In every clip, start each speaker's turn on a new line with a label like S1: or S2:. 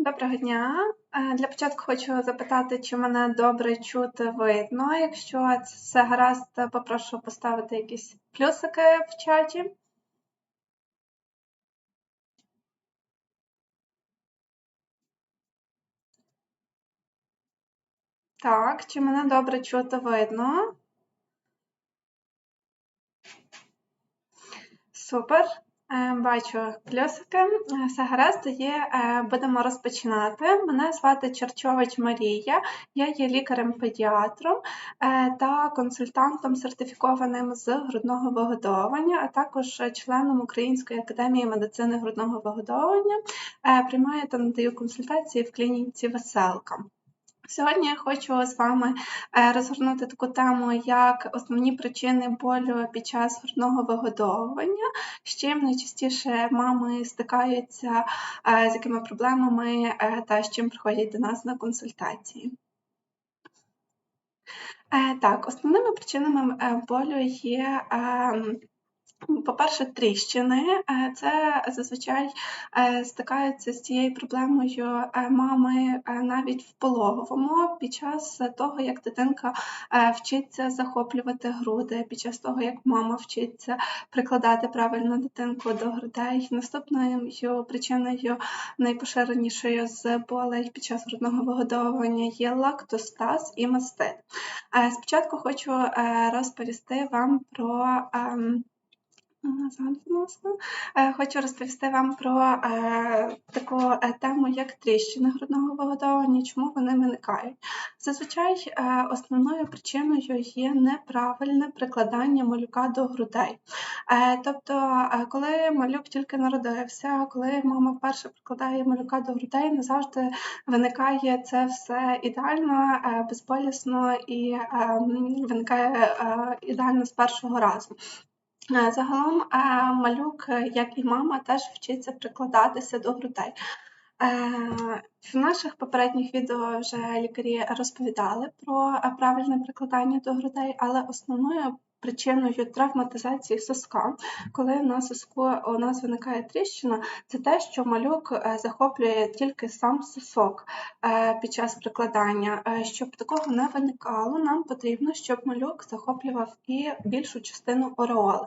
S1: Доброго дня. Е, для початку хочу запитати, чи мене добре чути видно. Якщо це все гаразд, попрошу поставити якісь плюсики в чаті. Так, чи мене добре чути видно? Супер. Е, бачу плюсики. Е, все гаразд, тоді е, будемо розпочинати. Мене звати Черчович Марія, я є лікарем-педіатром та консультантом сертифікованим з грудного вигодовування, а також членом Української академії медицини грудного вигодовування. Приймаю та надаю консультації в клініці Веселка. Сьогодні я хочу з вами е, розгорнути таку тему, як основні причини болю під час грудного вигодовування, з чим найчастіше мами стикаються, е, з якими проблемами е, та з чим приходять до нас на консультації. Так, основними причинами болю є ем, по-перше, тріщини е, це зазвичай е, стикаються з цією проблемою е, мами навіть в пологовому під час того, як дитинка вчиться захоплювати груди, під час того, як мама вчиться прикладати правильно дитинку до грудей. Наступною причиною найпоширенішою з болей під час грудного вигодовування є лактостаз і мастит. Спочатку хочу розповісти вам про ем, Назад, будь ласка. Е, хочу розповісти вам про е, таку е, тему, як тріщини грудного вигодовування, чому вони виникають. Зазвичай е, основною причиною є неправильне прикладання малюка до грудей. Е, тобто, е, коли малюк тільки народився, коли мама вперше прикладає малюка до грудей, не завжди виникає це все ідеально, е, безболісно і е, виникає е, ідеально з першого разу. Е, загалом е, малюк, е, як і мама, теж вчиться прикладатися до грудей. В наших попередніх відео вже лікарі розповідали про правильне прикладання до грудей, але основною причиною травматизації соска, коли на соску у нас виникає тріщина, це те, що малюк е, захоплює тільки сам сосок е, під час прикладання. Е, щоб такого не виникало, нам потрібно, щоб малюк захоплював і більшу частину ореоли.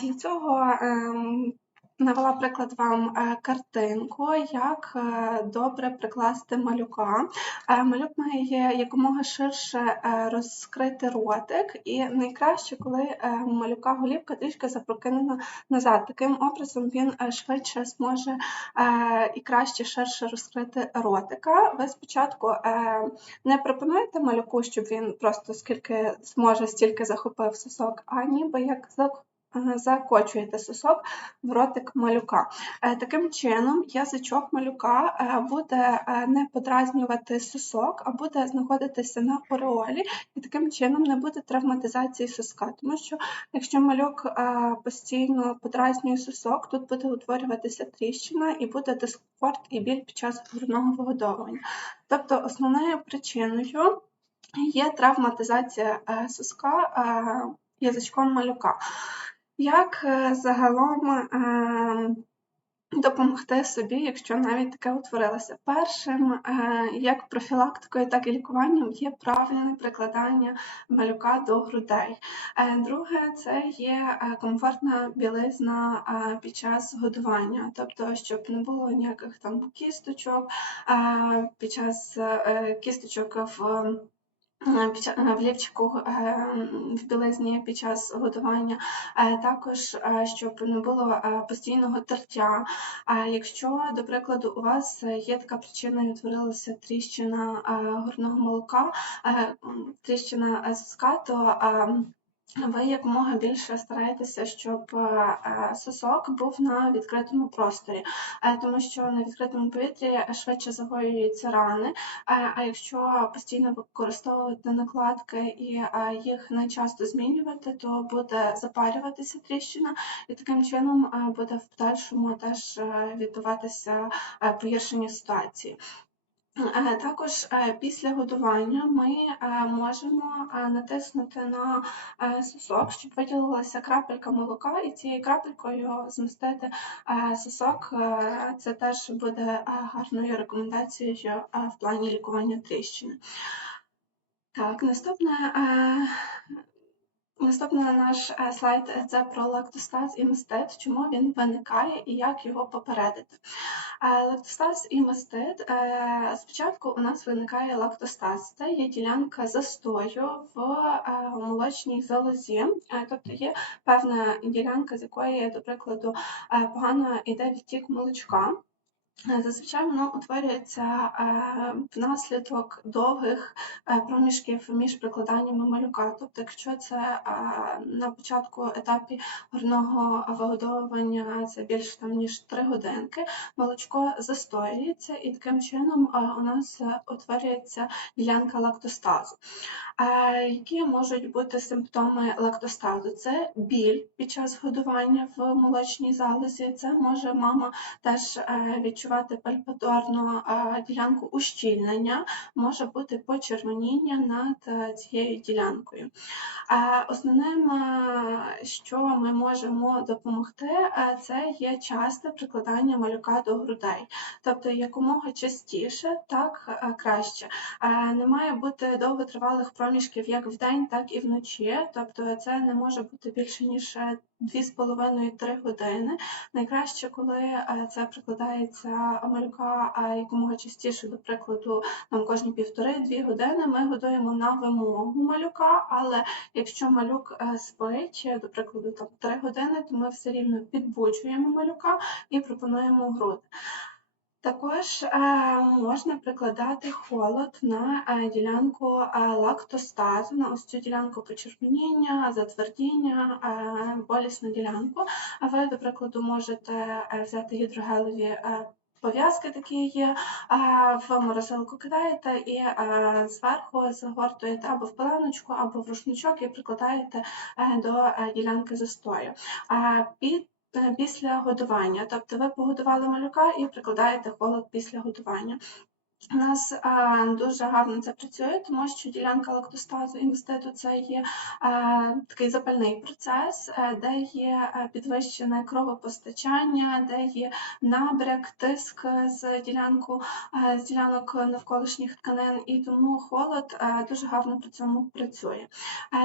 S1: Для цього ем, навела приклад вам е, картинку, як е, добре прикласти малюка. Е, малюк має якомога ширше розкрити ротик, і найкраще, коли малюка голівка трішки запрокинена назад. Таким образом він швидше зможе і краще ширше розкрити ротика. Ви спочатку не пропонуєте малюку, щоб він просто скільки зможе, стільки захопив сосок, а ніби як закочуєте сосок в ротик малюка. Е, таким чином, язичок малюка е, буде е, не подразнювати сосок, а буде знаходитися на ореолі, і таким чином не буде травматизації соска. Тому що якщо малюк постійно подразнює сосок, тут буде утворюватися тріщина і буде дискомфорт і біль під час грудного вигодовування. Тобто основною причиною є травматизація соска язичком малюка. Як е, загалом е, допомогти собі, якщо навіть таке утворилося? Першим, е, як профілактикою, так і лікуванням є правильне прикладання малюка до грудей. Друге, це є комфортна білизна під час годування, тобто, щоб не було ніяких там кісточок, під час кісточок в в лівчику е, в білизні під час годування, е, також е, щоб не було постійного тертя. Якщо, до прикладу, у вас є така причина і утворилася тріщина горного молока, тріщина соска, то ви якомога більше стараєтеся, щоб е, сосок був на відкритому просторі, е, тому що на відкритому повітрі швидше загоюються рани. Е, а якщо постійно використовувати накладки і їх не часто змінювати, то буде запалюватися тріщина, і таким чином буде в подальшому теж відбуватися погіршення ситуації. Е, також е, після годування ми е, можемо натиснути на сосок, щоб виділилася крапелька молока, і цією крапелькою змістити сосок. Це теж буде гарною рекомендацією в плані лікування тріщини. Так, наступне Наступний наш е, слайд е, це про лактостаз і мастит, чому він виникає і як його попередити. Е, лактостаз і мастит спочатку у нас виникає лактостаз. Це є ділянка застою в молочній залозі, тобто є певна ділянка, з якої, до прикладу, погано йде відтік молочка. Зазвичай воно утворюється е, внаслідок довгих е, проміжків між прикладаннями малюка. Тобто, якщо це е, на початку етапі грудного вигодовування це більше там ніж 3 годинки, молочко застоюється і таким чином у нас утворюється ділянка лактостазу. Які можуть бути симптоми лактостазу? Це біль під час годування в молочній залозі, це може мама теж відчувати відчувати пальпаторну ділянку ущільнення, може бути почервоніння над е, цією ділянкою. Основним, е, що ми можемо допомогти, е, це є часте прикладання малюка до грудей. Тобто якомога частіше, так краще. Не має бути довготривалих проміжків як вдень, так і вночі. Тобто це не може бути більше, ніж 2,5-3 години. Найкраще, коли е, це прикладається малюка якомога частіше, до прикладу, нам кожні півтори-дві години ми годуємо на вимогу малюка, але якщо малюк е, спить, до прикладу, там 3 години, то ми все рівно підбуджуємо малюка і пропонуємо груди. Також е, можна прикладати холод на е, ділянку е, лактостазу, на ось цю ділянку почервоніння, затвердіння, болісну ділянку. Ви, до прикладу, можете взяти гідрогелеві пов'язки, такі є, в морозилку кидаєте і зверху загортуєте або в пеленочку, або в рушничок і прикладаєте до ділянки застою. Під після годування. Тобто ви погодували малюка і прикладаєте холод після годування. У нас дуже гарно це працює, тому що ділянка лактостазу і маститу це є такий запальний процес, е, де є е, підвищене кровопостачання, де є набряк, тиск з ділянку, а, з ділянок навколишніх тканин, і тому холод дуже гарно при цьому працює.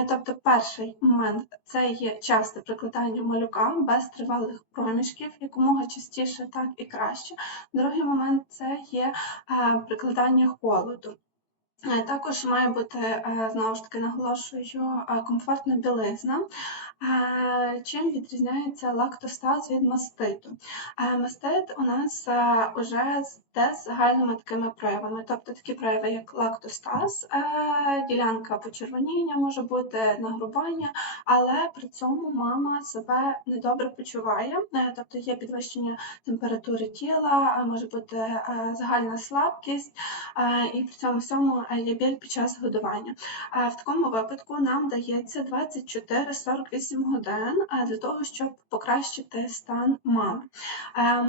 S1: Тобто, перший момент це є часте прикладання малюка без тривалих проміжків, якомога частіше, так і краще. Другий момент це є прикладання холоду. Е, також має бути, е, знову ж таки, наголошую, е, комфортна білизна. Чим відрізняється лактостаз від маститу? Мастит у нас вже де з загальними такими проявами, тобто такі прояви, як лактостаз, ділянка почервоніння, може бути нагрубання, але при цьому мама себе недобре почуває, тобто є підвищення температури тіла, може бути загальна слабкість, і при цьому всьому є під час годування. В такому випадку нам дається 24-48 годин для того, щоб покращити стан мами.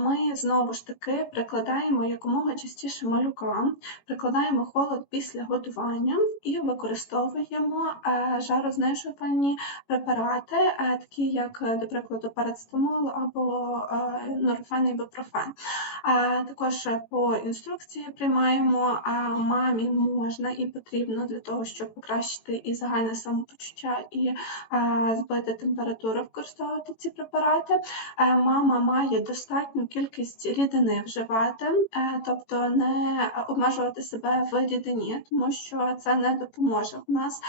S1: Ми знову ж таки прикладаємо якомога частіше малюка, прикладаємо холод після годування і використовуємо жарознижувальні препарати, такі як, до прикладу, парацетамол або норфен і бупрофен. Також по інструкції приймаємо, мамі можна і потрібно для того, щоб покращити і загальне самопочуття, і збити температуру, використовувати ці препарати. Мама має достатню кількість рідини вживати, е, тобто не обмежувати себе в рідині, тому що це не допоможе. У нас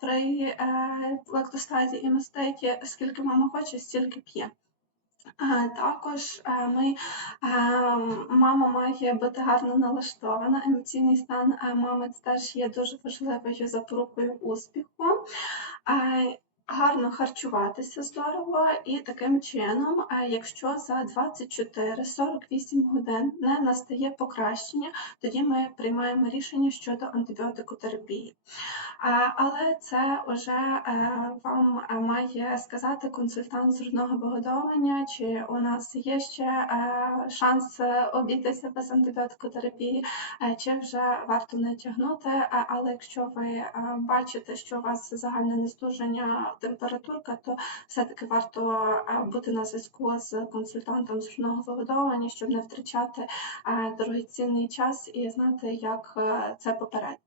S1: при е, лактостазі і маститі, скільки мама хоче, стільки п'є. Також ми, мама має бути гарно налаштована. Емоційний стан мами теж є дуже важливою запорукою успіху. Гарно харчуватися здорово, і таким чином, якщо за 24-48 годин не настає покращення, тоді ми приймаємо рішення щодо антибіотикотерапії. Але це вже е, вам має сказати консультант з грудного вигодовування, чи у нас є ще е, шанс обійтися без антибіотикотерапії, е, чи вже варто не тягнути. Але якщо ви бачите, що у вас загальне нестуження температурка, то все-таки варто бути на зв'язку з консультантом з грудного вигодовування, щоб не втрачати дорогоцінний час і знати, як це попередити.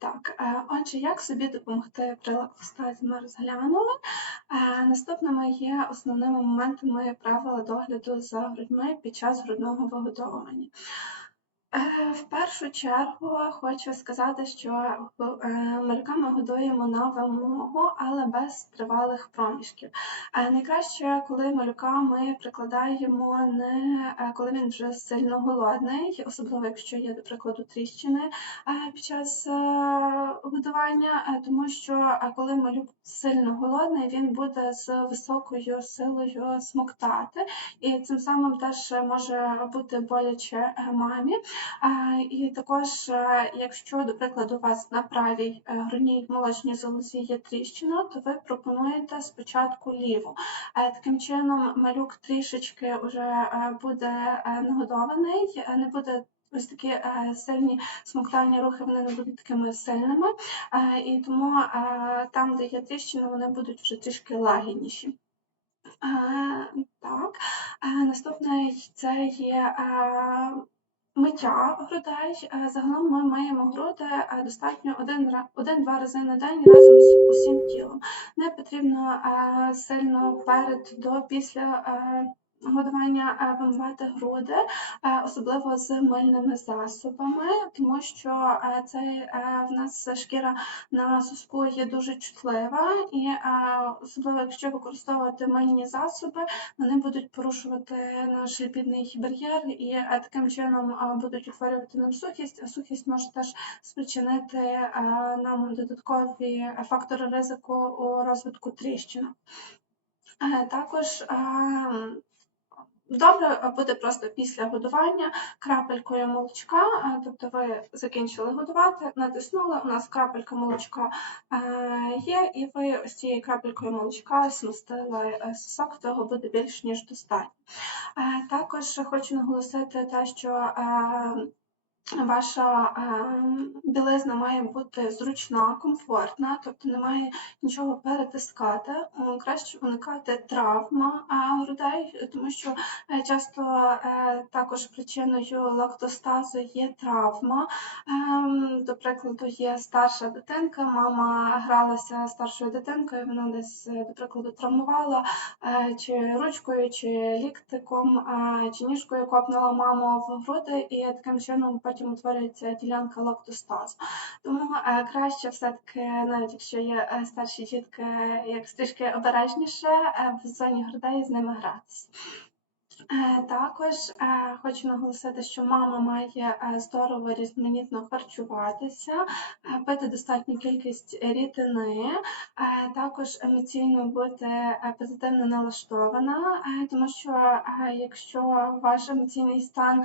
S1: Так, отже, як собі допомогти при лактостазі ми розглянули. Наступними є основними моментами правила догляду за грудьми під час грудного вигодовування. Е, в першу чергу хочу сказати, що е, малюка ми годуємо на вимогу, але без тривалих проміжків. Е, найкраще, коли малюка ми прикладаємо не коли він вже сильно голодний, особливо якщо є, до прикладу, тріщини під час годування, тому що коли малюк сильно голодний, він буде з високою силою смоктати, і цим самим теж може бути боляче мамі. І також, е, якщо, до прикладу, у вас на правій е, грудній молочній залозі є тріщина, то ви пропонуєте спочатку ліву. Е, таким чином, малюк трішечки вже буде нагодований, не буде. Ось такі сильні смоктальні рухи вони не будуть такими сильними, і тому там, де є тріщини, вони будуть вже трішки лагідніші. Так, наступне це є Миття грудей. Е, загалом ми маємо груди е, достатньо один-два рази на день разом з усім тілом. Не потрібно е, сильно перед до після годування е, вимивати груди, е, особливо з мильними засобами, тому що е, цей в нас шкіра на соску є дуже чутлива, і особливо якщо використовувати мильні засоби, вони будуть порушувати наш ліпідний бар'єр і таким чином будуть утворювати нам сухість, а сухість може теж спричинити нам додаткові фактори ризику у розвитку тріщин. Також Добре буде просто після годування крапелькою молочка, тобто ви закінчили годувати, натиснули, у нас крапелька молочка е, є, і ви ось цією крапелькою молочка смастили е, сосок, того буде більш ніж достатньо. Е, також хочу наголосити те, що Ваша ем, білизна має бути зручна, комфортна, тобто не має нічого перетискати. Краще уникати травма грудей, тому що е, часто е, також причиною лактостазу є травма. Ем, до прикладу, є старша дитинка, мама гралася старшою дитинкою, вона десь, до прикладу, травмувала е, чи ручкою, чи ліктиком, чи ніжкою копнула маму в груди, і таким чином потім утворюється ділянка лактостаз. Тому е, краще все-таки, навіть якщо є е, старші дітки, як стрішки обережніше е, в зоні грудей з ними гратися. Е, також е, хочу наголосити, що мама має е, здорово різноманітно харчуватися, пити достатню кількість рідини, також емоційно бути позитивно налаштована, тому що якщо ваш емоційний стан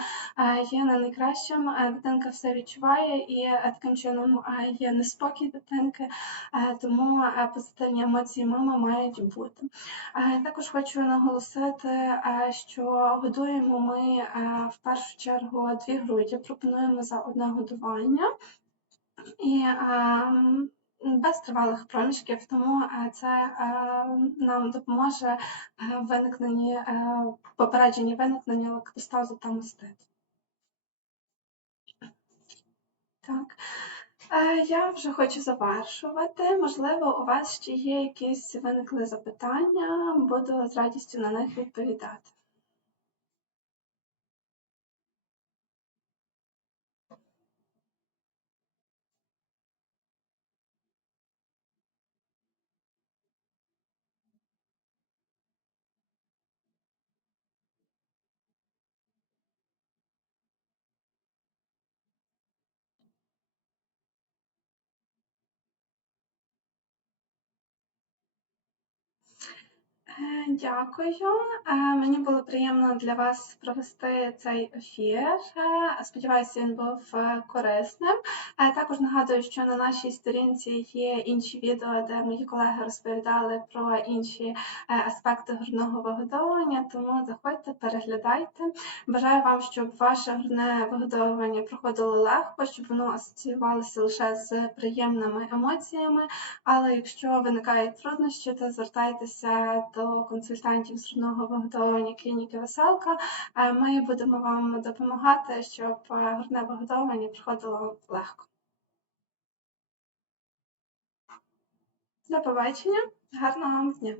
S1: є не найкращим, дитинка все відчуває і таким чином є неспокій дитинки, тому позитивні емоції мами мають бути. Також хочу наголосити, що годуємо ми е, в першу чергу дві груді, пропонуємо за одне годування і ем, без тривалих проміжків, тому е, це е, нам допоможе виникненні попередженні виникнення лактостазу та маститу. Так. Я вже хочу завершувати. Можливо, у вас ще є якісь виникли запитання, буду з радістю на них відповідати. Дякую. Е, Мені було приємно для вас провести цей ефір. Е, Сподіваюся, він був е, корисним. Е, Також нагадую, що на нашій сторінці є інші відео, де мої колеги розповідали про інші е, аспекти грудного вигодовування. Тому заходьте, переглядайте. Бажаю вам, щоб ваше грудне вигодовування проходило легко, щоб воно асоціювалося лише з приємними емоціями. Але якщо виникають труднощі, то звертайтеся до консультантів з грудного виготовлення клініки Веселка. Е, Ми будемо вам допомагати, щоб е, грудне виготовлення проходило легко. До побачення, гарного вам дня!